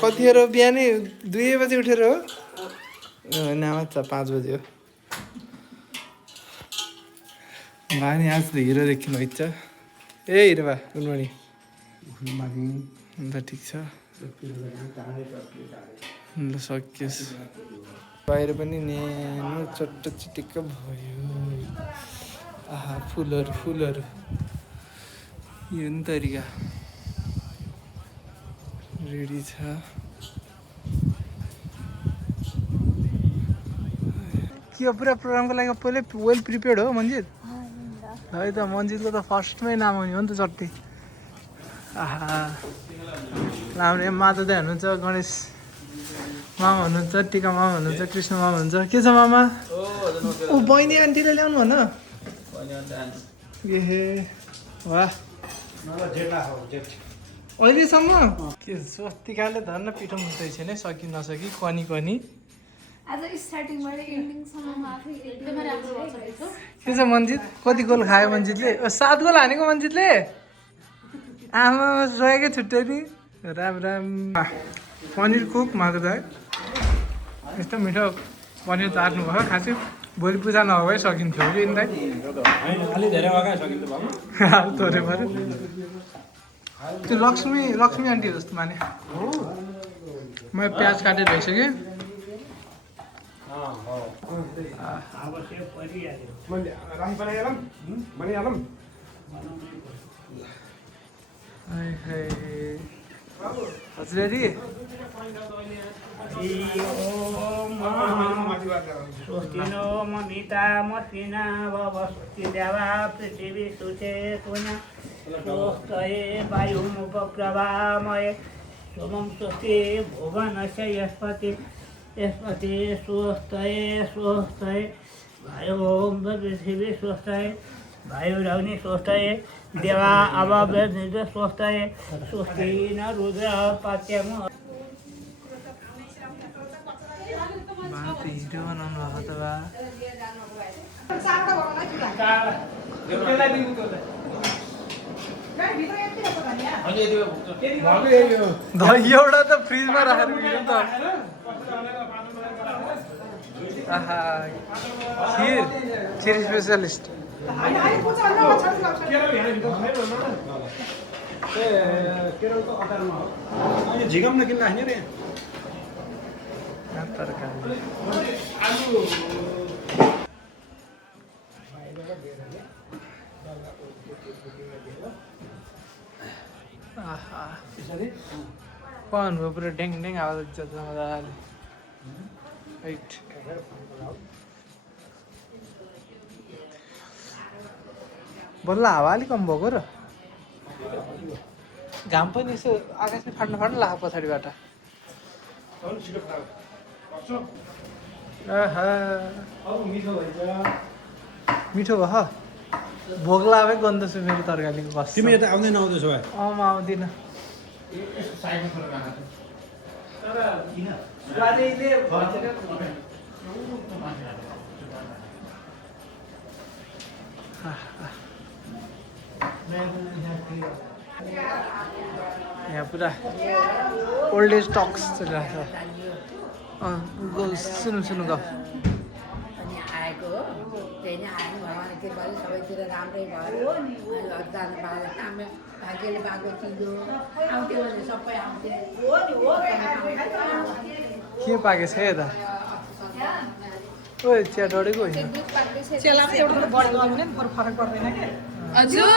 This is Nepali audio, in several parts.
कतिखेर बिहानै 2 बजे उठेर हो नाम 5 बजे हो भाइ आज त हिरो देखिनु इच्छा ए हिरो बा गुड मर्निङ अन्त ठिक छ ल सकियोस् बाहिर पनि न्यानो चट्ट चिटिक्क भयो आहा फुलहरू यो नि तरिका रेडी छ के हो पुरा प्रोग्रामको लागि पहिल्यै वेल प्रिपेयर्ड हो मन्जित है त मन्जितको त फर्स्टमै नाम आउने हो नि त चट्टी आहा राम्रो माता दाइ हुनुहुन्छ गणेश मामा हुनुहुन्छ टिका मामा हुनुहुन्छ कृष्ण मामा हुनुहुन्छ के छ मामा ऊ बहिनी आन्टीलाई ल्याउनु भन ए वाह अहिलेसम्म के स्वस्तिकाले धन्न पिठो मुक्दै छैन सकि नसकी कनी आज स्टार्टिङबाट एन्डिङसम्म आफै एकदमै राम्रो भइसकेको छ के छ मन्जित कति गोल खायो मन्जितले 7 गोल हानेको मन्जितले आमा सकेकै छुट्टै नि राम पनिर कुक मात्र दाइ यस्तो मिठो पनिर चाट्नु भयो खासै भोलि पूजा नभए सकिन्थ्यो कि दाइ अलि धेरै अगाडि सकिन्थ्यो बाबु थोरै पऱ्यो त्यो लक्ष्मी आन्टी जस्तो माने मैले प्याज काटेर भइसकेँ हजुर रेडी स्वस्तिनो ममिता मस्विना वस्ति देवा पृथिवी सुचे कुना स्वस्तये वायुमुपप्रभामये सोमं स्वस्ति भुवनस्य यस्पति स्वस्तये वायुं पृथिवी स्वस्तये वायुरग्नि स्वस्तये देवा अवनिज स्वस्तये स्वस्ति न रुद्र पात्यम हिरो बनाउनु भएको त बा दही एउटा त फ्रिजमा राखेर मिल्यो नि त आहा खिर स्पेसलिस्ट झिकम नकिन राख्ने रे तरकारी पाउनु भयो पुरा ड्याङ आवाज हुन्छ मजाले राइट बल्ल हावा अलिक कम भएको र घाम पनि यसो आकाशले फाट्नु लाग्यो पछाडिबाट मिठो भयो भोक लाग्यो गन्ध छु मेरो तरकारीको बस तिमी यता आउँदै नआउँदैछौ भाइ म आउँदिनँ यहाँ पुरा ओल्ड एज टक्स चलिरहेको छ सुन्नु ग अनि आएको हो त्यही नै आयो भगवान् के भयो सबैतिर राम्रै भयो जानु पाएन हाम्रो भाग्यले पाएको चिजो आउँथ्यो भने सबै आउँथ्यो के पाएको छ यता ओ चिया डढेको होइन हजुर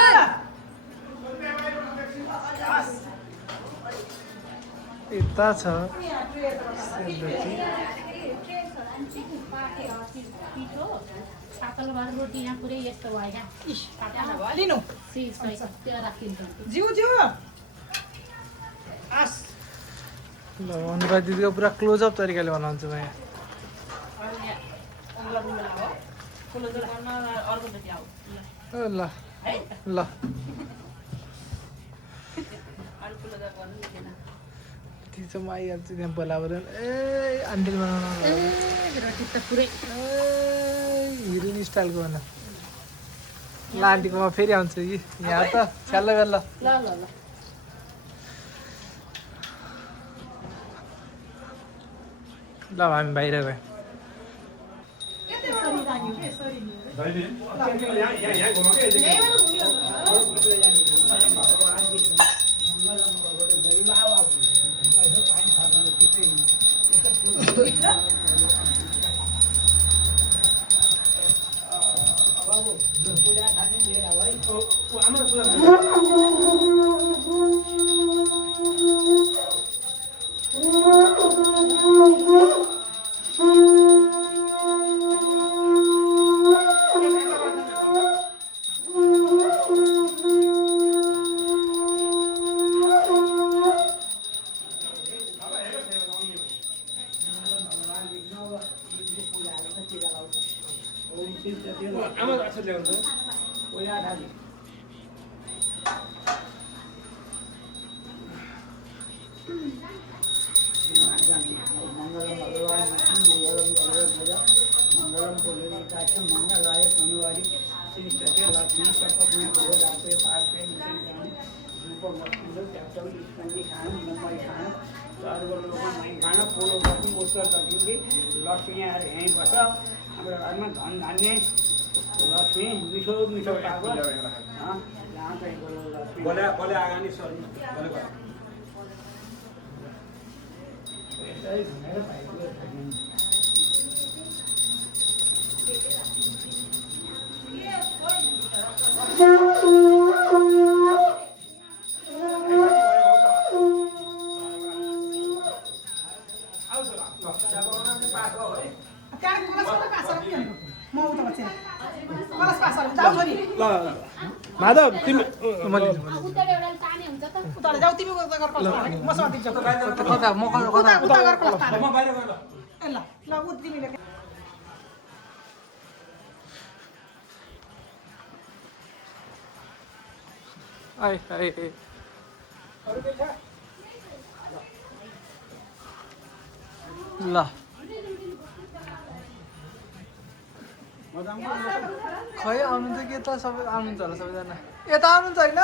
यता छ रोटी यहाँ पुरै यस्तो भएन ल अनुराग दिदीको पुरा क्लोजअप तरिकाले बनाउँछु म यहाँ ल ल ठिक छ म आइहाल्छु त्यहाँ बोलाएर ए आन्टीले बनाउनु हिरोइन स्टाइलको भन ल आन्टीकोमा फेरि आउँछु कि यहाँ त स्याल बेल ल हामी बाहिर गयो मंगलाय तनुवारी श्री सत्य लक्ष्मी शपथ में बोलो राते पास पे खाना पोलो बस्नु उत्तर सकिन्छ लक्ष्मी आएर यहीँ बस्छ हाम्रो घरमा धन धान्य लक्ष्मी मिठो मिठो पाएको जहाँ चाहिँ बोलो लक्ष्मी बोले आगामी सर यसरी भनेर पाइएको सकिन्छ माधव तिमी ल खै आउनुहुन्छ कि त सबै आउनुहुन्छ होला सबैजना यता आउनुहुन्छ होइन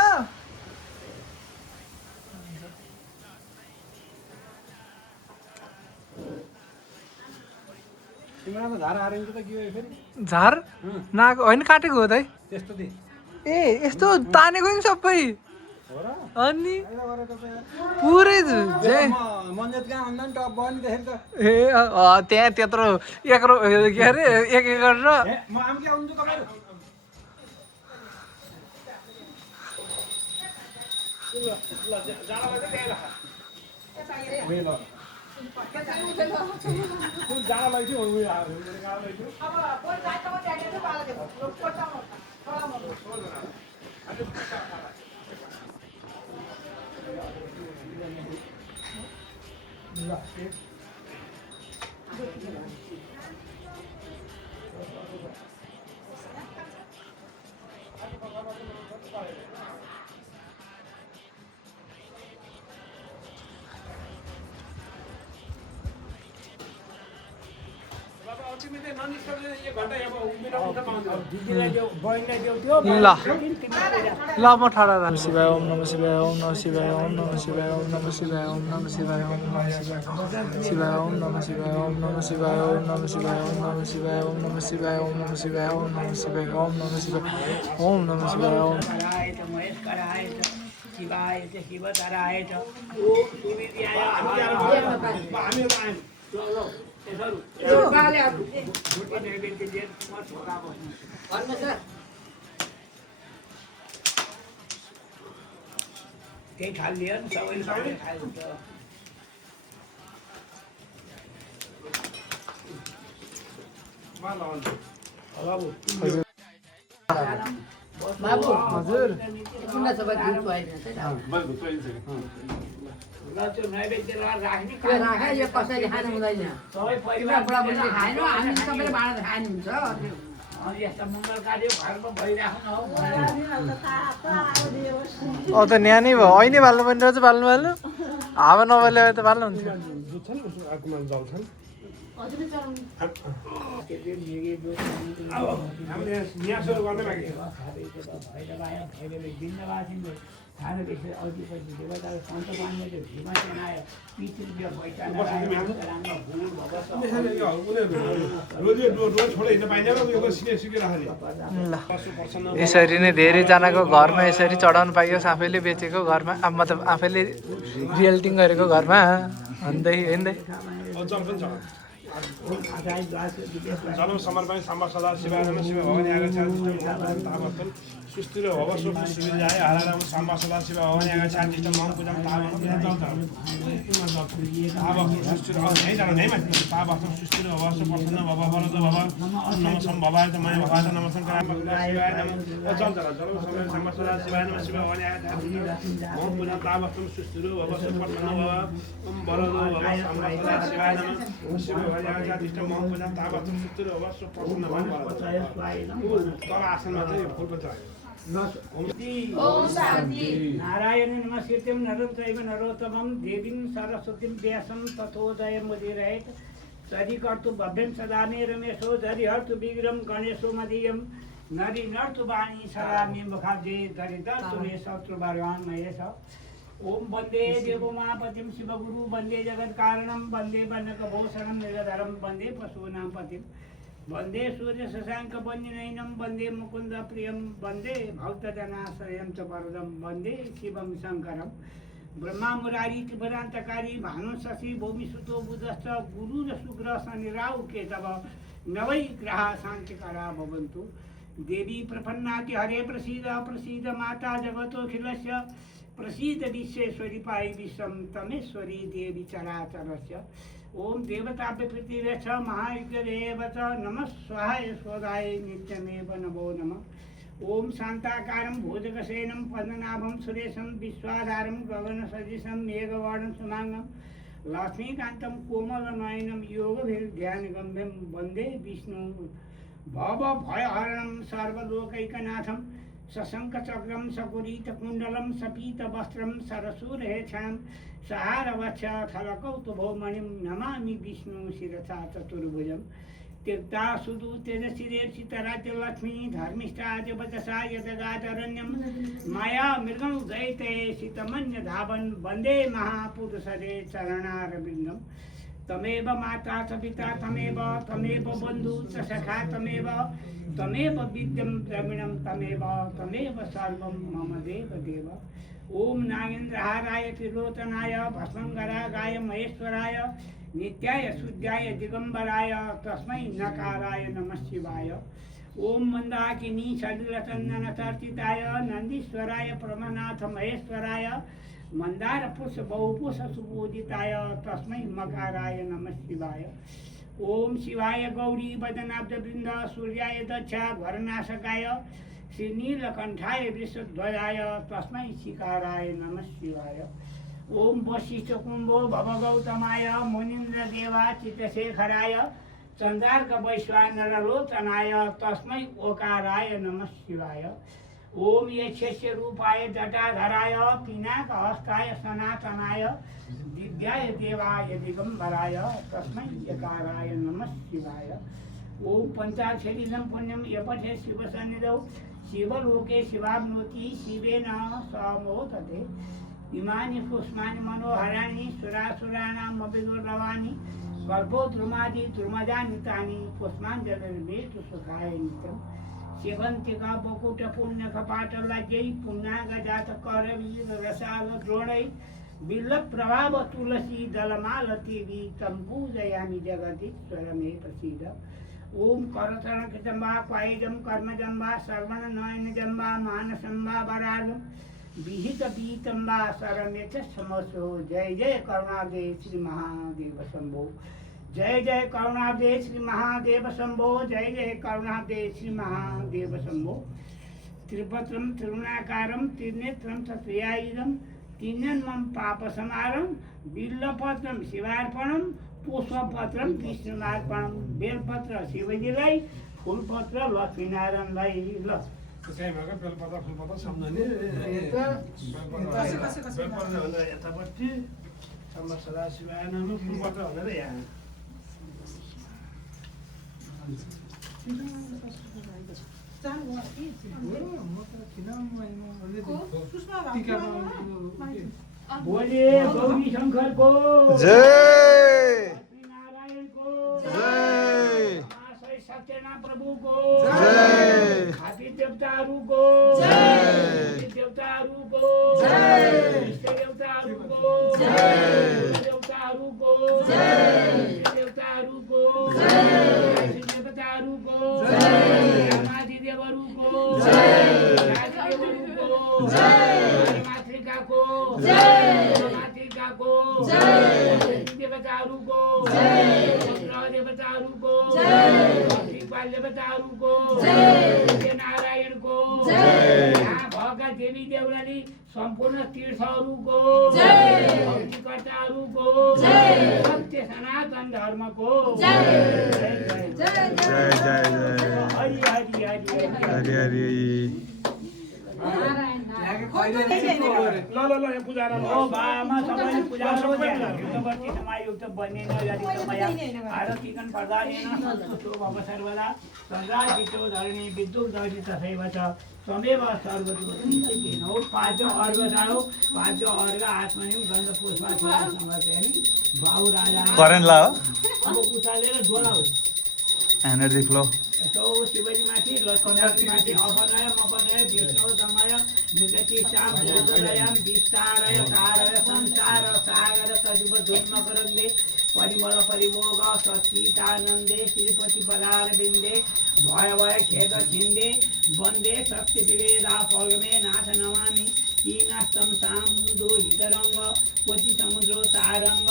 तिमीलाई धारा हारिन्छ त के हो फेरि झार नाको होइन काटेको हो त है त्यस्तो दि ए यस्तो तानेको नि सबै हो र अनि फाइदा गरेको त यार पुरै मन्जित कहाँ भन्दा नि टप भयो नि त्यसरी त ए त्यहाँ त्यत्रो एकरो के अरे एक एकर र म आम के आउँछु तपाईँहरू जाडा लैछु ल म ठाडा राम शिवाय ओम नमः शिवाय ओम नमः शिवाय ओम नमः शिवाय ओम नमः शिवाय ओम नमः शिवाय ओम नमः शिवाय ओम नमः शिवाय ओम नमः शिवाय ओम नमः शिवाय ओम नमः शिवाय ओम नमः शिवाय ओम नमः शिवाय ओम नमः शिवाय ओम नमः शिवाय ओम नमः शिवाय ओम कराय त महेश कराय त शिवाय त शिवतराय त ओ सुविद्याय केही खालियो नि सबैले खाइन्छ बाबु हजुर कुनै सबै दुध पाइन्छ ल त्यो नैवेद्य राख्ने त्यो राखे यो कसैले खानु हुँदैन सबै परिवार बुढाबुढीले खाएन हामी सबैले बाँडेर खानुहुन्छ अनि यस्ता मङ्गल कार्य घरमा भइराख्नु हौ त न्यानै भयो अहिले बाल्नु पनि रहेछ बाल्नु बाल्नु हावा नबाल्यो भने त बाल्नु हुन्थ्यो खाना पितृव्य वैचारिक भूल भवस ल यसरी नै धेरैजनाको घरमा यसरी चढाउनु पाइयोस् आफैले बेचेको घरमा मतलब आफैले रियल्टिङ गरेको घरमा हिँड्दै हिँड्दै जन्म समर्पण सांबा सदा शिवाय नमः शिवाय भवानी आगच्छादिष्टं सुस्थिर भव सुख सुविधाय हराराम सांबा सदा शिवाय भवानी आगच्छादिष्टं मम पूजं सुस्थिर नहीं जाना नहीं मैं तावतं सुस्थिर भव सुप्रसन्न भव वरद भव नमः सम भवाय तमय भवाय नमः शंकराय शिवाय नमः जल जन्म समर्पण सांबा सदा शिवाय नमः शिवाय भवानी आगच्छादिष्टं मम पूजं तावतं सुस्थिर भव सुप्रसन्न भव वरद भव सांबा सदा शिवाय नमः शिवाय आगच्छादिष्टं मम पूजं तावतं सुस्थिर भव सुप्रसन्न भव तल आसनमा चाहिँ फुल बचायो ओम शांति। नारायण नमस्कृत्यं नरं चैव नरोत्तमं देवीं सरस्वतीं व्यासं ततो जयमुदीरयेत् सरिकर्तु भव्यं सदा मे रमेशो जरिहर्तु विग्रहं गणेशो मदीयं नरि नर्तु वाणी सदा मे मुखाब्जे दरिद्रतु मे शत्रुभर्वान् महेश ओम वन्दे देवोमापतिं शिवगुरु वन्दे जगत्कारणं वन्दे वन्यकभूषणं निरधरं वन्दे पशूनां पतिं वन्दे सूर्य शशाङ्क वन्यनयनं वन्दे मुकुन्द प्रियं वन्दे भक्तजनाश्रयं च वरदं वन्दे शिवं शङ्करं ब्रह्मा मुरारी त्रिपुरान्तकारी भानु शशि भूमिसुतो बुधश्च गुरुरशुग्र शनिराहु केतव नवै ग्रहाः शान्तिकरा भवन्तु देवी प्रपन्नाति हरे प्रसीद प्रसीद माता जगतोऽखिलस्य प्रसीद विश्वेश्वरी पायि विश्वं तमेश्वरी देवी चराचरस्य ओम देवताभ्य पृथ्वीरेश महायुगदेव च नमः स्वाहाय स्वदाय नित्यमेव नमो नमः ओम शान्ताकारं भुजगशयनं पद्मनाभं सुरेशं विश्वाधारं गगनसदृशं मेघवर्णं सुमाङ्गं लक्ष्मीकान्तं कोमलनयनं योगभिर्ध्यानगम्यं वन्दे विष्णु भवभयहरणं सर्वलोकैकनाथं सशङ्खचक्रं सकुरीतकुण्डलं सपीतवस्त्रं सरसूरहेक्षां सहारवक्ष थलकौतुभौमणिं नमामि विष्णु शिरसा चतुर्भुजं तीर्था सुदु तेजशिरेर्षितराज्यलक्ष्मी धर्मिष्ठाजवचसा यदगादरण्यं माया मृगं गयते शीतमन्यधावन् वन्दे महापुरुषरे चरणारविन्दं तमेव माता च पिता तमेव बन्धु च सखा तमेव विद्यं द्रविणं तमेव सर्वं मम देव ओम नागेन्द्रहाराय त्रिलोचनाय भस्मंगरागाय महेश्वराय नित्याय शुद्धाय दिगंबराय तस्मै नकाराय नमः शिवाय ओम मंदाकिनी सलिलचंदन चर्चिताय नंदीश्वराय प्रमनाथ महेश्वराय मंदार पुष्प बहुपुष सुपूजिताय तस्मै मकाराय नमः शिवाय ओम शिवाय गौरी वदनाब्जवृंद सूर्याय दक्षा घरनाशकाय श्रीनीलकंठाय वृषध्वजाय तस्मै शिकाराय नमः शिवाय ओम वशिष्ठ कुंभो भवगौतमाय मुनीन्द्रदेवा चित्तशेखराय चंद्रार्क वैश्वानरलोचनाय तस्मै ओकाराय नमः शिवाय ओम यक्षस्य रूपाय जटाधराय पिनाकहस्ताय सनातनाय दिव्याय देवाय दिगंबराय तस्मै यकाराय नमः शिवाय ओम पंचाक्षरीनं पुण्यं यपठे शिवसन्निधौ शिवलोके शिवाप्नोति शिवेन समोदते इमानि पुष्पाणि मनोहराणि सुरासुराणामपि दुर्लभानि कल्पोद्रुमादि द्रुमजानि तानि पुष्पाञ्जलिर्मेतु सुखाय नित्यं सेवन्तिका बकुटपुण्यकपाटलज्जै पुण्यगजातकरवीररसालद्रोणै बिल्लप्रभाव तुलसी दलमालतीवि तं पूजयामि जगदीश्वरमे प्रसीद ओम करचरणकृतं पायजं कर्मजं वा श्रवणनयनजं वा मानसं वा वरागं विहितपीतं वा शरण्यच समसो जय जय करुणाब्दे श्री महादेव शंभो जय जय करुणाब्दे श्री महादेव शंभो जय जय करुणाब्दे श्री महादेव शंभो त्रिपत्रं त्रिगुणाकारं त्रिनेत्रं त्रियायुधं तीर्णं पापसंहारं बिल्लपत्रं शिवार्पणं पुष्पपत्रं विष्णुमार्पणं बेलपत्र शिवजीलाई फुलपत्र लक्ष्मीनारायणलाई ल त्यसै भएर बेलपत्र फुलपत्र सम्झने बेलपत्र भनेर यतापट्टि सम्म सदा शिवाय नमः फुलपत्र भनेर यहाँ बोले गौरी शङ्करको जय नारायणको जय महाशय सत्यनारायण प्रभुको जय हापी देवताहरूको जय देवताहरूको इष्ट देवताहरूको देवताहरूको देवताहरूको देवताहरूको रामादि देवहरूको देवहरूको मातृकाको मातृकाको देवताहरूको देवताहरूको कृपाल देवताहरूको नारायणको यहाँ भएका देवी देउराली सम्पूर्ण तीर्थहरूको भक्तिकर्ताहरूको सत्य सनातन धर्मको जय जय जय हरि हरि हरि हरि हरि ल ल ल यहाँ पूजा ओ बामा सबैले पूजा युक्तवर्ती समायुक्त बनेन यदितमया आरतिकन प्रदानेन संस्कृतो भव सर्वदा सदाजितो धरणी विद्युत धरि तथैव च त्वमेव सर्वदुर्गतिकेन हो पाँचौँ अर्घ चाँडो पाँचौँ अर्घ आत्मनिम गन्ध पुष्पा समर्पयामि बाउ राजा करेन्ट ला हो अब उचालेर डोलाऊ एनर्जी फ्लो यसो शिवजीमाथि लक्ष्मीमाथि अपनय मपनय विष्णु दमय निर्गतिष्ठां भूतलयं विस्तारय तारय संसार सागर तजुब धूम्रकरन्दे परिमल परिभोग सच्चिदानन्दे श्रीपति पदारविन्दे भय भय खेद छिन्दे वन्दे शक्ति विवेदा पल्मे नाथ नमामि कीनास्तं सामुदो हितरङ्ग कोटि समुद्रो तारङ्ग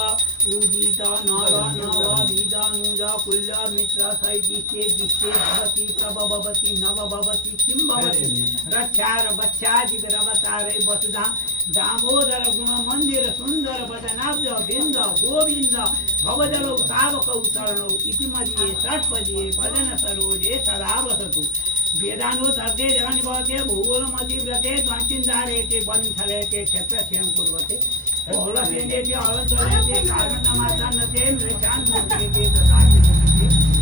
उदित नव नव बीज नुज कुल्ल मित्र सैदिष्टे दिष्टे भवति प्रभवति नव भवति किं भवति रक्षार बच्छादित रवतारै वसुधा दामोदर गुण मन्दिर सुन्दर वदनाब्ज बिन्द गोविन्द भवजलौ तावकौ शरणौ इति मध्ये षट्पदीये भजन सरोजे सदा वसतु वेदानो धर्ते जगनिभवते भूगोलमति व्रते ध्वंसिन्दारेते वन्थलेते क्षेत्रक्षयं कुर्वते ओलसेनेते अलचलेते कारणमासन्नते मृषान्मुक्तेते तथाकिते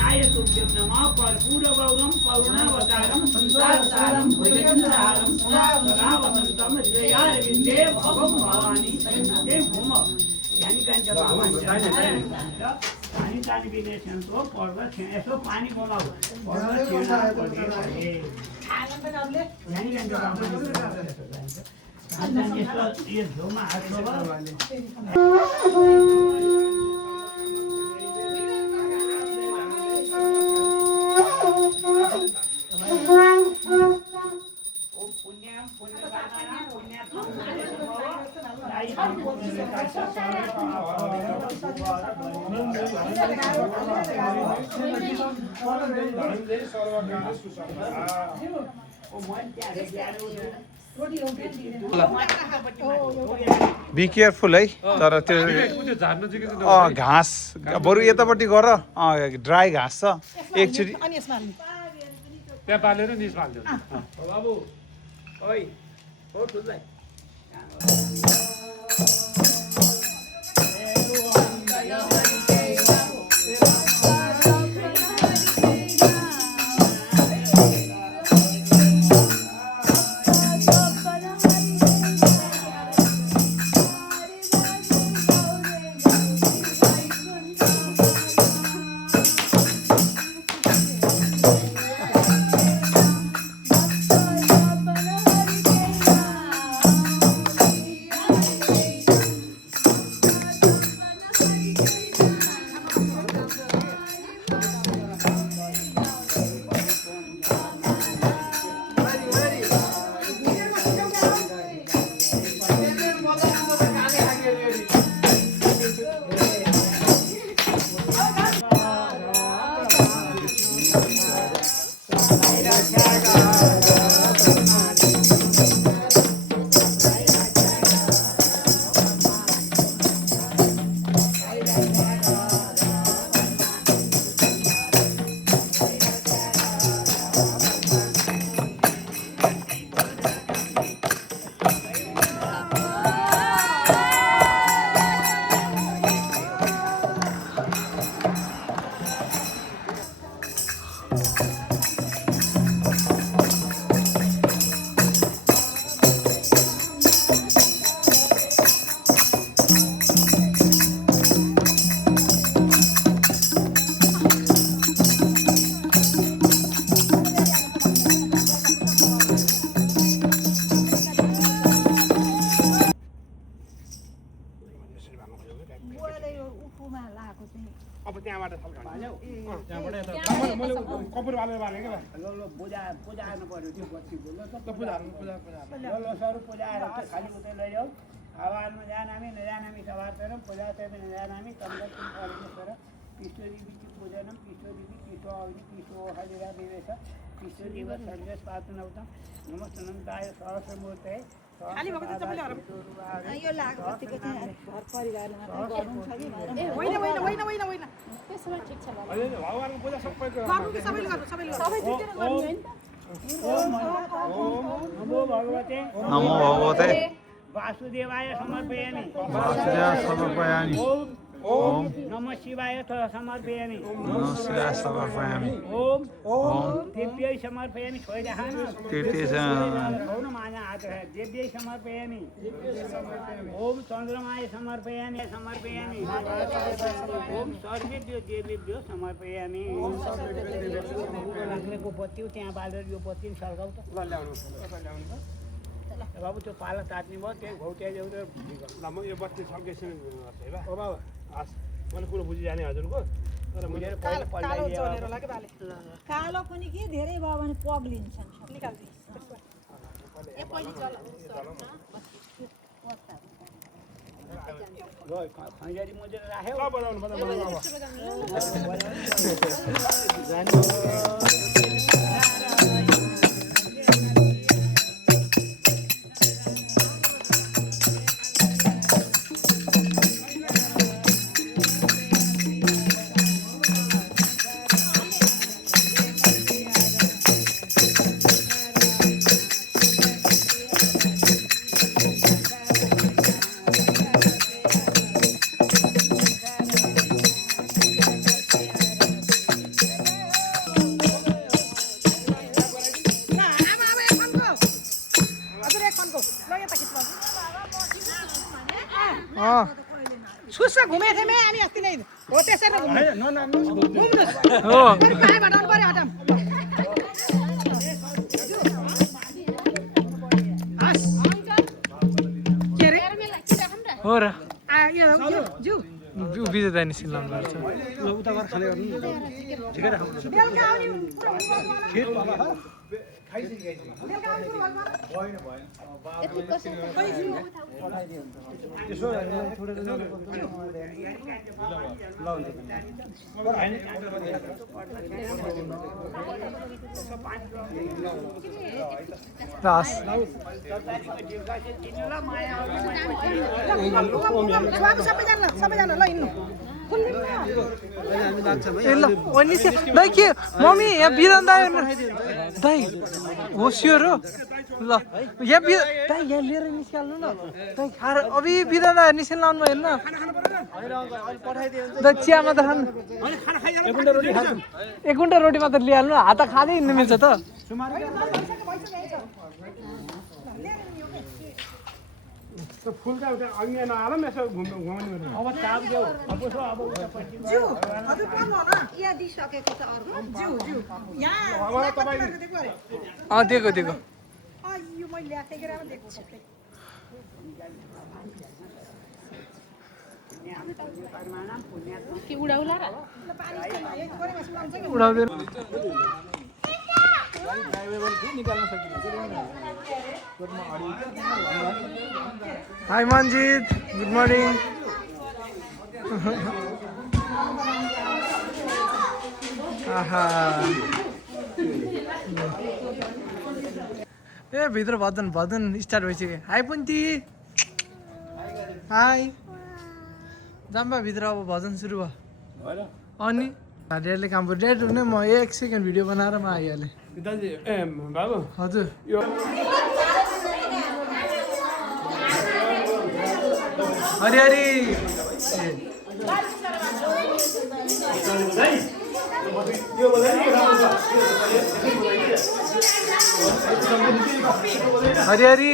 कृष्णाय तुभ्यं नमः कर्पूरगौरं करुणावतारं संसारसारं भुजगन्धारं सदा वसन्तं श्रेयारविन्दे भवं भवानी सन्नते भूम यानिकांच्या बाबांच्या पानी तानी विदेशनको पर्वत यसो पानी बोलाऊ पर्वत छेना पढे पढे यानिकांच्या बाबांच्या यो झोमा हात बी केयरफुल है तर त्यो घाँस बरु यतापट्टि गर ड्राई घाँस छ एकचोटि त्यहाँ पालेर निस पाल्थ्यो बाबु ओइ हो ठुलै बुवाले यो उखुमा लाएको चाहिँ अब त्यहाँबाट थल्काउने त्यहाँबाट यता मैले कपुर बालेर बाले क्या ल पूजा हाल्नु पर्यो त्यो बत्तीको ल पूजा पूजा ल सरू पूजा आएर खाली उतै लैजाऊ आवाजमा जानामी नजानामी सवार्तरम पूजा तेन नजानामी तंत्र तुम परमेश्वर कृष्णदेवी की पूजनम कृष्णदेवी कृष्ण अग्नि कृष्ण हरिरा देवेश कृष्णदेव सर्वेश पातनौतम नमस्तनंताय सहस्रमूर्ते खाली भएको चाहिँ तपाईँले यो लागेको बत्तीको चाहिँ घर परिवारमा गर्नु छ कि ए होइन त्यसो भए ठिक छ ल अहिले भगवानको पूजा सबैको सबै जुटेर गर्ने होइन नमो भगवते नमो भगवते वासुदेवाय समर्पयामि वासुदेवाय समर्पयामि ओम नमः शिवाय समर्पयामि नमः शिवाय समर्पयामि ओम ओम दिव्यै समर्पयामि छोइरहन कौन माया हात है दिव्यै समर्पयामि ओम चन्द्रमाय समर्पयामि ओम सर्वेभ्यो देवेभ्यो समर्पयामि लाग्नेको बत्ती त्यहाँ बालेर यो बत्ती सल्काउ त बाबु त्यो पाला तात्ने भयो त्यही घौट्या ल्याउँदा ल म यो बत्ती सकेपछि है बा ओ बाबा हस् मैले कुरो बुझिजाने हजुरको तर मैले कालो पनि के धेरै भयो भने पग्लिन्छन् खैँजरी मुजेर राख्यो ल बजाउनु सुस्सा घुमेको थिएँ अनि अस्ति नै हो त्यसरी घुम्नु हो पाए भटाउनु पर्यो हटाम के अरे हो र यो जु बिजेता निस्किन लाग्छ ल उता गएर खाले गर्नु ठिकै राख्नु बेलुका आउने खेत बाबा बेलुका आउने सुरु भयो यति कसै यसो थोरै दास छुवाको सबैजना ल हिँड्नु ए ल अनि दाइ के मम्मी यहाँ बिरन दाइ दाइ होसियर हो ल यहाँ दाइ यहाँ लिएर निस्काल्नु न दाइ खाएर अभि बिरन दाइ निस्किन लाउनु हेर्न दाइ चिया मात्र खानु एक घन्टा रोटी मात्र लिइहाल्नु हात खाँदै हिँड्नु मिल्छ त फुल त अघि नआलौँ यसो घुमाउने अब ताप देऊ अब उसो अब उतापट्टि जु हजुर पर्नु होला यहाँ दिइसकेको छ अर्को जु यहाँ दिएको अरे दिएको यो मैले ल्याएको थिएँ दिएको छु कि उडाउला र उडाउँदैन हाई मनजित गुड मर्निङ आहा ए भित्र भजन स्टार्ट भइसक्यो हाई पुन्ती हाई जाम्बा भित्र अब भजन सुरु भयो अनि ड्याडीले काम गर्यो ड्याडी हुने म 1 सेकेन्ड भिडियो बनाएर म आइहालेँ दाजु ए बाबु हजुर यो हरिहरी हरिहरी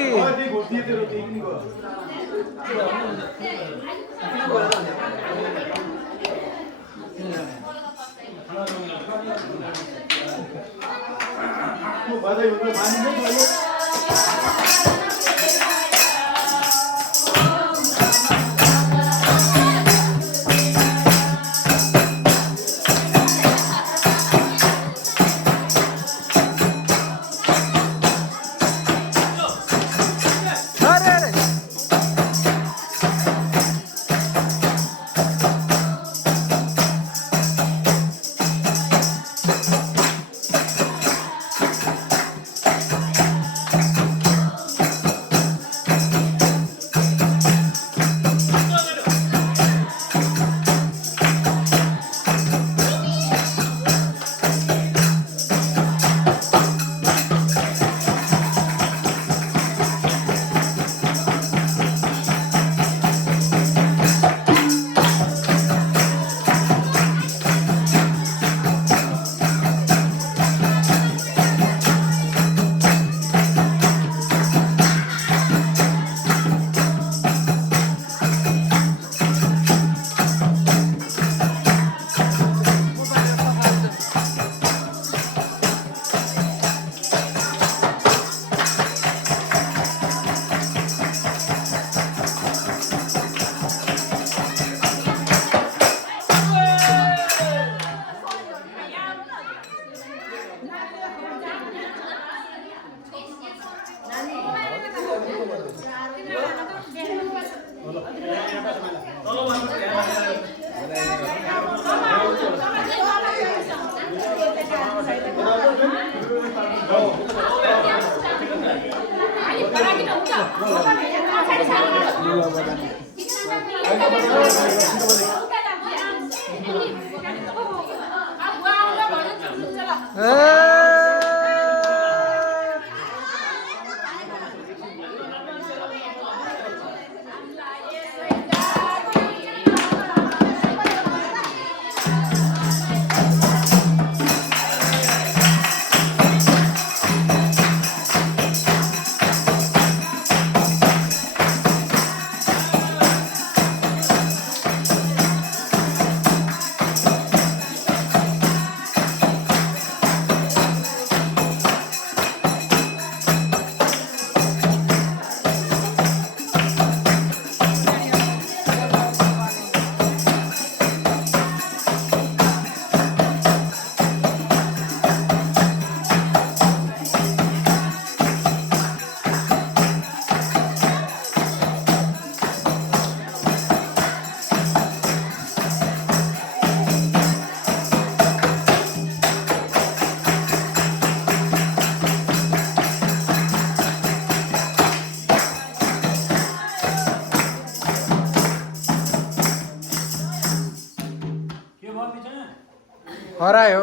हरायो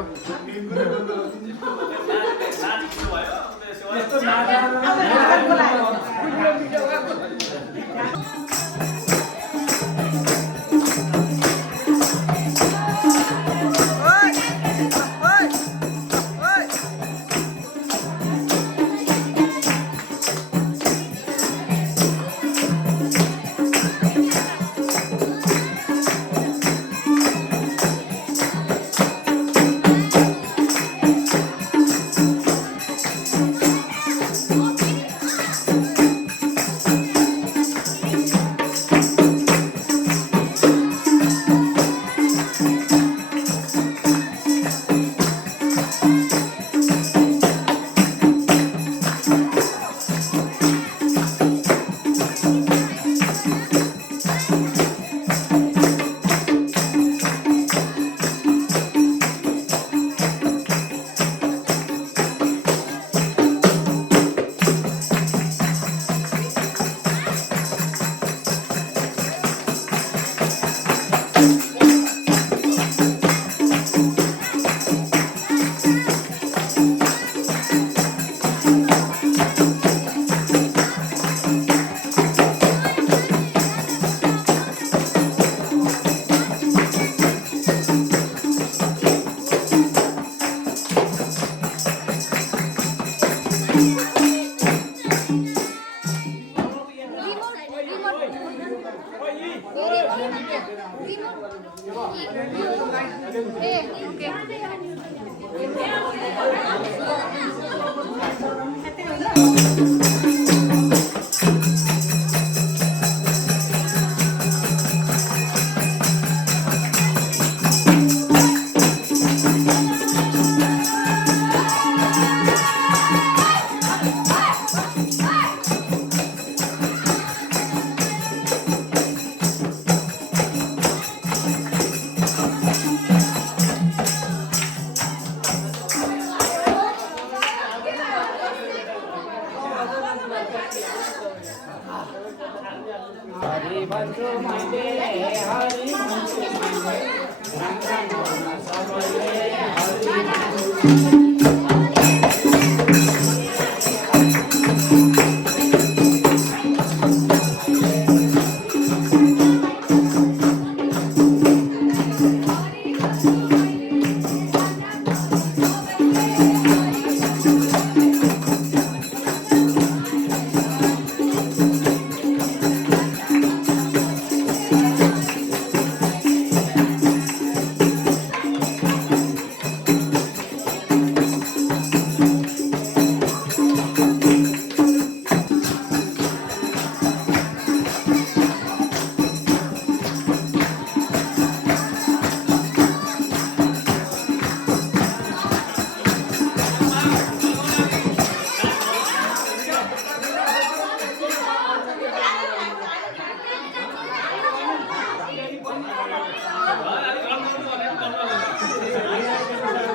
हरि बंधु मंदे हरि बंधु मंदे सबले हरि